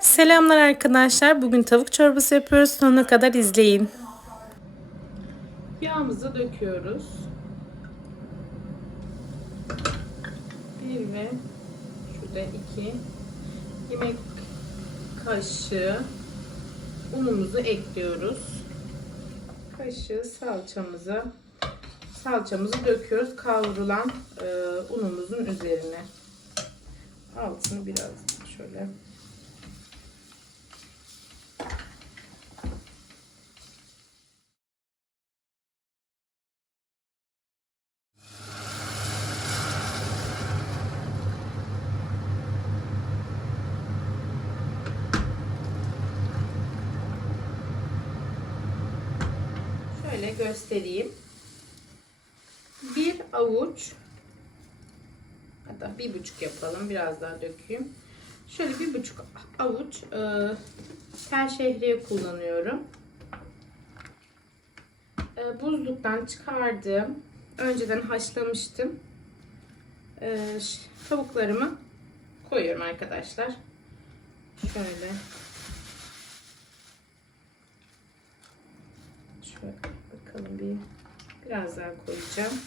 Selamlar arkadaşlar. Bugün tavuk çorbası yapıyoruz. Sonuna kadar izleyin. Yağımızı döküyoruz. Bir ve şurada iki yemek kaşığı unumuzu ekliyoruz. Kaşığı salçamızı salçamızı döküyoruz kavrulan e, unumuzun üzerine. Altını biraz şöyle Şöyle göstereyim. Bir avuç hatta bir buçuk yapalım. Biraz daha dökeyim. Şöyle bir buçuk avuç e, tel şehriye kullanıyorum. E, buzluktan çıkardığım önceden haşlamıştım. E, tavuklarımı koyuyorum arkadaşlar. Şöyle Şöyle bakalım bir. Biraz daha koyacağım.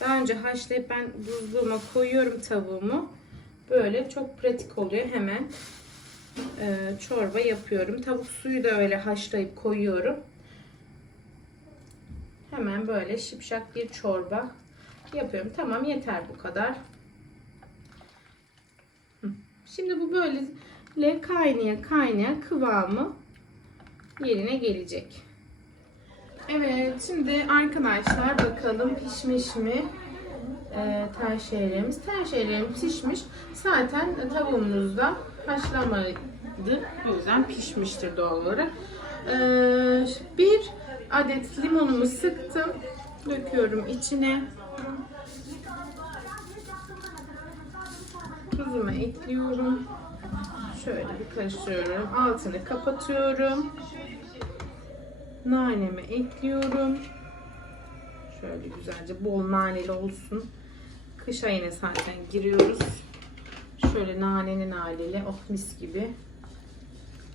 Daha önce haşlayıp ben buzluğuma koyuyorum tavuğumu. Böyle çok pratik oluyor. Hemen e, çorba yapıyorum. Tavuk suyu da öyle haşlayıp koyuyorum. Hemen böyle şipşak bir çorba yapıyorum. Tamam yeter bu kadar. Şimdi bu böyle kaynaya kaynaya kıvamı yerine gelecek. Evet şimdi arkadaşlar bakalım pişmiş mi ee, tel şehriyemiz pişmiş. Zaten tavuğumuz da haşlamadı. O yüzden pişmiştir doğal olarak. Ee, bir adet limonumu sıktım. Döküyorum içine. Tuzumu ekliyorum. Şöyle bir karıştırıyorum. Altını kapatıyorum. Nanemi ekliyorum. Şöyle güzelce bol naneli olsun. Kış ayına zaten giriyoruz. Şöyle nanenin haliyle oh mis gibi.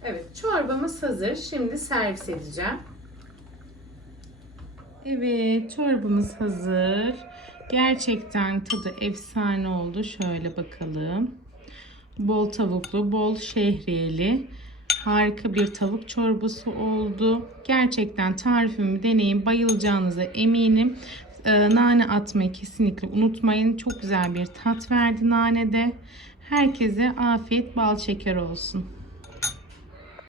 Evet çorbamız hazır. Şimdi servis edeceğim. Evet çorbamız hazır. Gerçekten tadı efsane oldu. Şöyle bakalım. Bol tavuklu, bol şehriyeli. Harika bir tavuk çorbası oldu. Gerçekten tarifimi deneyin. Bayılacağınıza eminim. Ee, nane atmayı kesinlikle unutmayın. Çok güzel bir tat verdi nanede. Herkese afiyet bal şeker olsun.